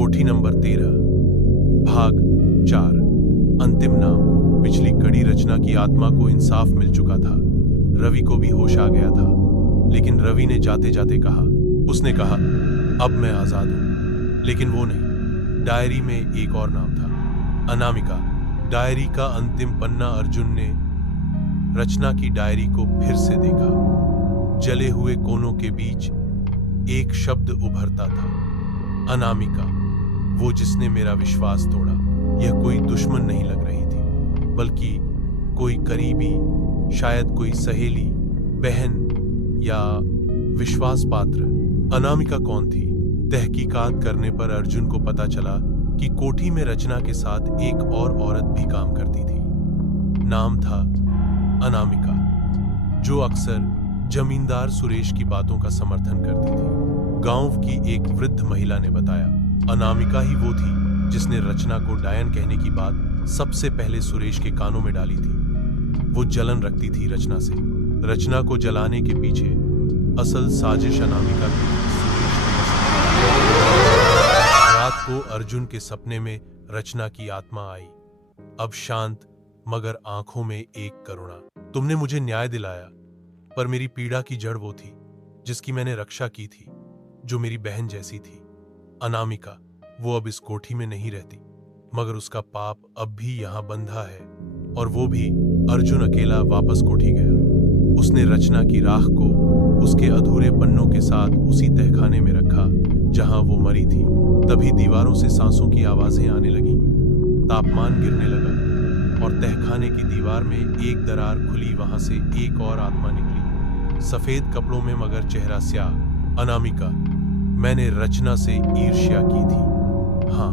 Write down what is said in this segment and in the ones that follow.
कोठी नंबर 13, भाग 4। अंतिम नाम। पिछली कड़ी रचना की आत्मा को इंसाफ मिल चुका था। रवि को भी होश आ गया था, लेकिन रवि ने जाते जाते कहा, उसने कहा, अब मैं आजाद हूं। लेकिन वो नहीं, डायरी में एक और नाम था, अनामिका। डायरी का अंतिम पन्ना। अर्जुन ने रचना की डायरी को फिर से देखा। जले हुए कोनों के बीच एक शब्द उभरता था, अनामिका। वो जिसने मेरा विश्वास तोड़ा। यह कोई दुश्मन नहीं लग रही थी, बल्कि कोई करीबी, शायद कोई सहेली, बहन या विश्वास पात्र। अनामिका कौन थी? तहकीकात करने पर अर्जुन को पता चला कि कोठी में रचना के साथ एक और औरत भी काम करती थी। नाम था अनामिका, जो अक्सर जमींदार सुरेश की बातों का समर्थन करती थी। गांव की एक वृद्ध महिला ने बताया, अनामिका ही वो थी जिसने रचना को डायन कहने की बात सबसे पहले सुरेश के कानों में डाली थी। वो जलन रखती थी रचना से। रचना को जलाने के पीछे असल साजिश अनामिका की सुरेश की। रात को अर्जुन के सपने में रचना की आत्मा आई, अब शांत, मगर आंखों में एक करुणा। तुमने मुझे न्याय दिलाया, पर मेरी पीड़ा की जड़ वो थी जिसकी मैंने रक्षा की थी, जो मेरी बहन जैसी थी। अनामिका, वो अब इस कोठी में नहीं रहती, मगर उसका पाप अब भी यहां बंधा है। और वो भी। अर्जुन अकेला वापस कोठी गया। उसने रचना की राख को उसके अधूरे पन्नों के साथ उसी तहखाने में रखा जहां वो मरी थी। तभी दीवारों से सांसों की आवाजें आने लगी, तापमान गिरने लगा और तहखाने की दीवार में एक दरार खुली। वहां से एक और आत्मा निकली, सफेद कपड़ों में मगर चेहरा स्याह। अनामिका, मैंने रचना से ईर्ष्या की थी, हाँ,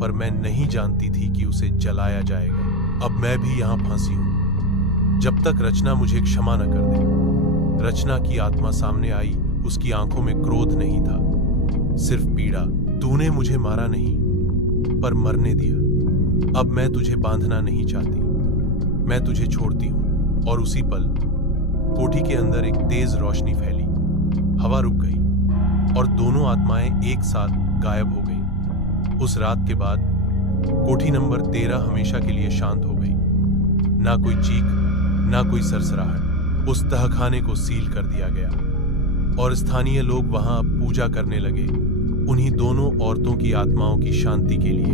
पर मैं नहीं जानती थी कि उसे जलाया जाएगा। अब मैं भी यहां फांसी हूं, जब तक रचना मुझे क्षमा न कर दे। रचना की आत्मा सामने आई। उसकी आंखों में क्रोध नहीं था, सिर्फ पीड़ा। तूने मुझे मारा नहीं, पर मरने दिया। अब मैं तुझे बांधना नहीं चाहती, मैं तुझे छोड़ती हूं। और उसी पल कोठी के अंदर एक तेज रोशनी फैली, हवा रुक गई और दोनों आत्माएं एक साथ गायब हो गई। उस रात के बाद कोठी नंबर 13 हमेशा के लिए शांत हो गई। ना कोई चीख, ना कोई सरसराहट। उस तहखाने को सील कर दिया गया और स्थानीय लोग वहां पूजा करने लगे, उन्हीं दोनों औरतों की आत्माओं की शांति के लिए।